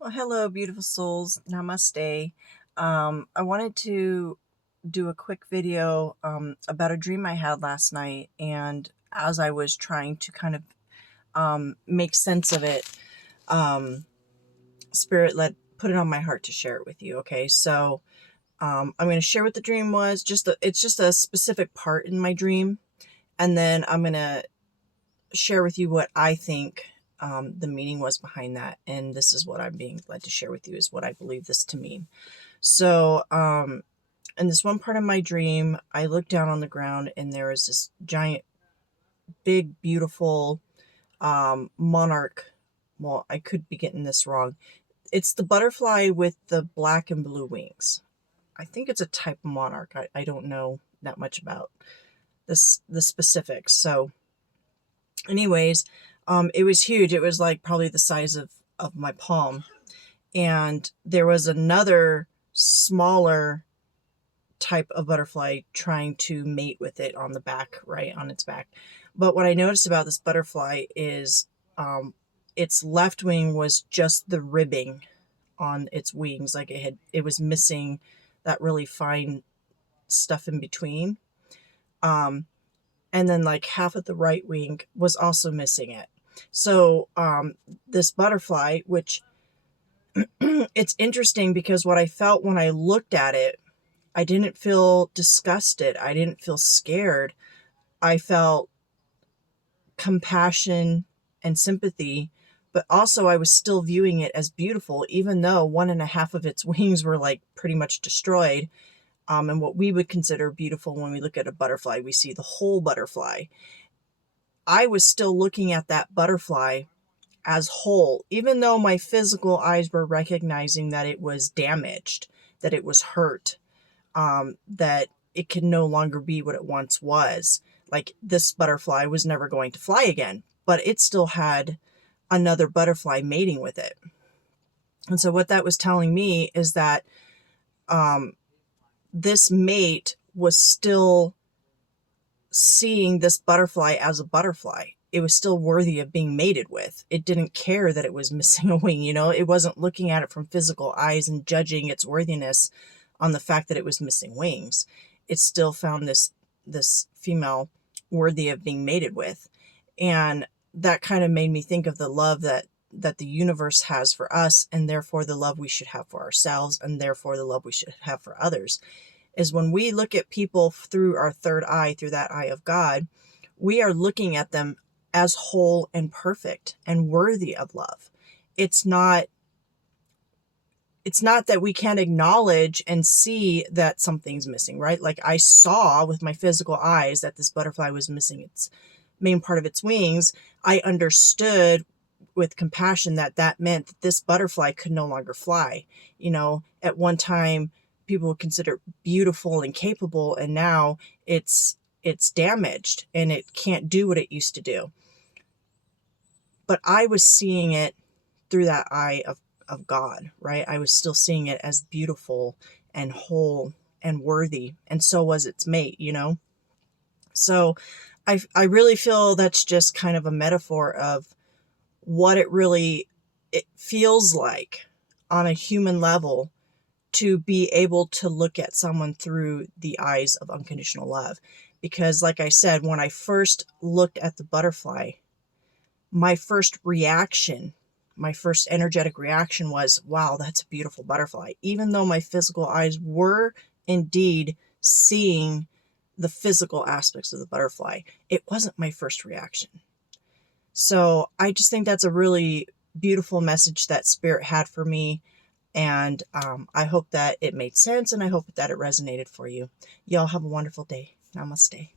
Well, hello, beautiful souls. Namaste. I wanted to do a quick video about a dream I had last night, and as I was trying to kind of make sense of it, Spirit put it on my heart to share it with you. Okay, so I'm going to share what the dream was. It's just a specific part in my dream, and then I'm going to share with you what I think the meaning was behind that. And this is what I'm being led to share with you, is what I believe this to mean. So, in this one part of my dream, I looked down on the ground and there was this giant, big, beautiful monarch. Well, I could be getting this wrong. It's the butterfly with the black and blue wings. I think it's a type of monarch. I don't know that much about the specifics. So, anyways, it was huge. It was like probably the size of my palm. And there was another smaller type of butterfly trying to mate with it on the back, right on its back. But what I noticed about this butterfly is its left wing was just the ribbing on its wings. Like it was missing that really fine stuff in between. And then like half of the right wing was also missing it. So this butterfly, which it's interesting because what I felt when I looked at it, I didn't feel disgusted. I didn't feel scared. I felt compassion and sympathy, but also I was still viewing it as beautiful, even though 1.5 of its wings were like pretty much destroyed. And what we would consider beautiful when we look at a butterfly, we see the whole butterfly. I was still looking at that butterfly as whole, even though my physical eyes were recognizing that it was damaged, that it was hurt, that it can no longer be what it once was. Like this butterfly was never going to fly again, but it still had another butterfly mating with it. And so what that was telling me is that this mate was still seeing this butterfly as a butterfly. It was still worthy of being mated with. It didn't care that it was missing a wing, it wasn't looking at it from physical eyes and judging its worthiness on the fact that it was missing wings. It still found this female worthy of being mated with. And that kind of made me think of the love that the universe has for us, and therefore the love we should have for ourselves, and therefore the love we should have for others. Is when we look at people through our third eye, through that eye of God, we are looking at them as whole and perfect and worthy of love. It's not that we can't acknowledge and see that something's missing, right? Like I saw with my physical eyes that this butterfly was missing its main part of its wings. I understood with compassion that meant that this butterfly could no longer fly. At one time, people would consider it beautiful and capable, and now it's damaged and it can't do what it used to do. But I was seeing it through that eye of God, right? I was still seeing it as beautiful and whole and worthy, and so was its mate, So I really feel that's just kind of a metaphor of what it feels like on a human level to be able to look at someone through the eyes of unconditional love. Because like I said, when I first looked at the butterfly, my first energetic reaction was, wow, that's a beautiful butterfly. Even though my physical eyes were indeed seeing the physical aspects of the butterfly, it wasn't my first reaction. So I just think that's a really beautiful message that Spirit had for me. And I hope that it made sense, and I hope that it resonated for you. Y'all have a wonderful day. Namaste.